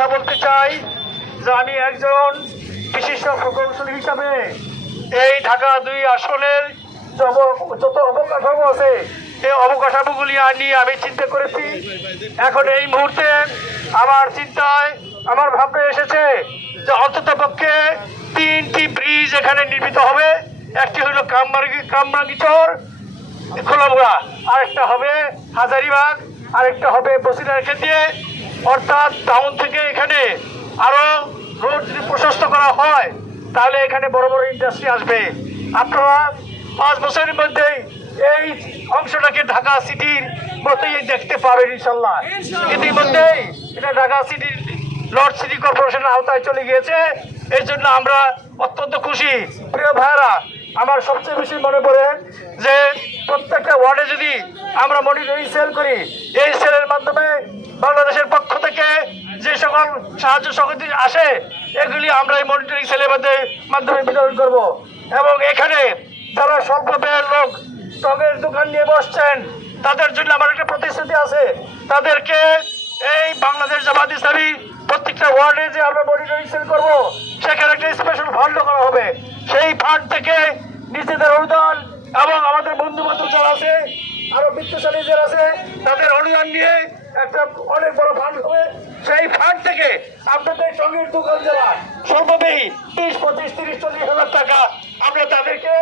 কথা বলতে চাই যে আমি একজন বিশিষ্ট প্রকৌশলী হিসাবে এই ঢাকা দুই আসনের যত অবকাঠামো আছে, এই অবকাঠামোগুলি নিয়ে আমি চিন্তা করেছি। এখন এই মুহূর্তে আমার চিন্তায়, আমার ভাবনা এসেছে যে অন্তত পক্ষে তিনটি ব্রিজ এখানে নির্মিত হবে। একটি হলো কামরাঙ্গি, কামরাঙ্গিচর, খোলামুড়া। আরেকটা হবে হাজারিবাগ, আরেকটা হবে বসিরাকে দিয়ে। অর্থাৎ টাউন থেকে এখানে আরও রোড যদি প্রশস্ত করা হয় তাহলে এখানে বড় বড় ইন্ডাস্ট্রি আসবে। আপনারা পাঁচ বছরের মধ্যেই এই অংশটাকে ঢাকা সিটির মতোই দেখতে পাবেন ইনশাল্লাহ ইতিমধ্যেই এটা ঢাকা সিটির নর্থ সিটি কর্পোরেশনের আওতায় চলে গিয়েছে। এই জন্য আমরা অত্যন্ত খুশি। প্রিয় ভাইরা আমার সবচেয়ে বেশি মনে পড়ে যে প্রত্যেকটা ওয়ার্ডে যদি আমরা মনিটরিং সেল করি এই সেলের মাধ্যমে বাংলাদেশের সকল সাহায্য সহযোগী আসে, এগুলি আমরা এই মনিটরিং সেলের মাধ্যমে বিতরণ করব। এবং এখানে যারা স্বল্প ব্যয়ের লোক টগের দোকান নিয়ে বসছেন, তাদের জন্য আমার একটা প্রতিশ্রুতি আছে। তাদেরকে এই বাংলাদেশ জামাত ইসলামী প্রত্যেকটা ওয়ার্ডে যে আমরা মনিটরিং সেল করব, সেখানে একটা স্পেশাল ফান্ড করা হবে। সেই ফান্ড থেকে নিজেদের অনুদান এবং আমাদের বন্ধু বান্ধব যারা আছে, আরও বিত্তশালী যারা আছে, তাদের অনুদান নিয়ে একটা অনেক বড় ফান্ড হবে সেই ফান্ড থেকে আপনাদের সঙ্গীর দোকান যারা স্বল্পব্যয়ী তিরিশ, পঁচিশ, তিরিশ, চল্লিশ হাজার টাকা আমরা তাদেরকে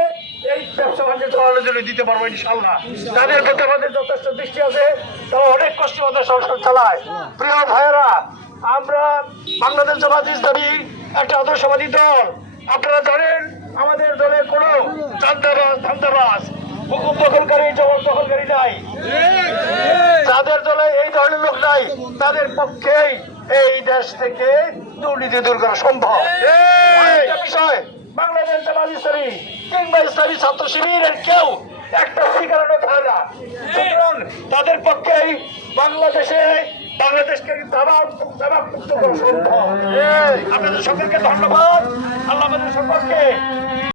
এই ব্যবসা বাণিজ্য চালানোর জন্য দিতে পারব ইনশাল্লাহ তাদের প্রতি আমাদের যথেষ্ট দৃষ্টি আছে। তারা অনেক কষ্ট আমাদের সংসার চালায়। প্রিয় ভাইয়েরা, আমরা বাংলাদেশ জামাত ইসলামী একটা আদর্শবাদী দল। আপনারা জানেন, আমাদের দলে কোনো চান্দাবাজ ধান্দাবাজ হুকুম দখলকারী জবাব দখলকারী নাই। দলে লোক নাই তাদের পক্ষেই এই দেশ থেকে দুর্নীতি দূর করা সম্ভব। বিষয় বাংলাদেশ জামাত ইসলামী কিংবা ইসলামী ছাত্র শিবিরের কেউ একটা না। সুতরাং তাদের পক্ষেই বাংলাদেশে বাংলাদেশকে আপনাদের সকলকে ধন্যবাদ। আল্লাহ আমাদের সকলকে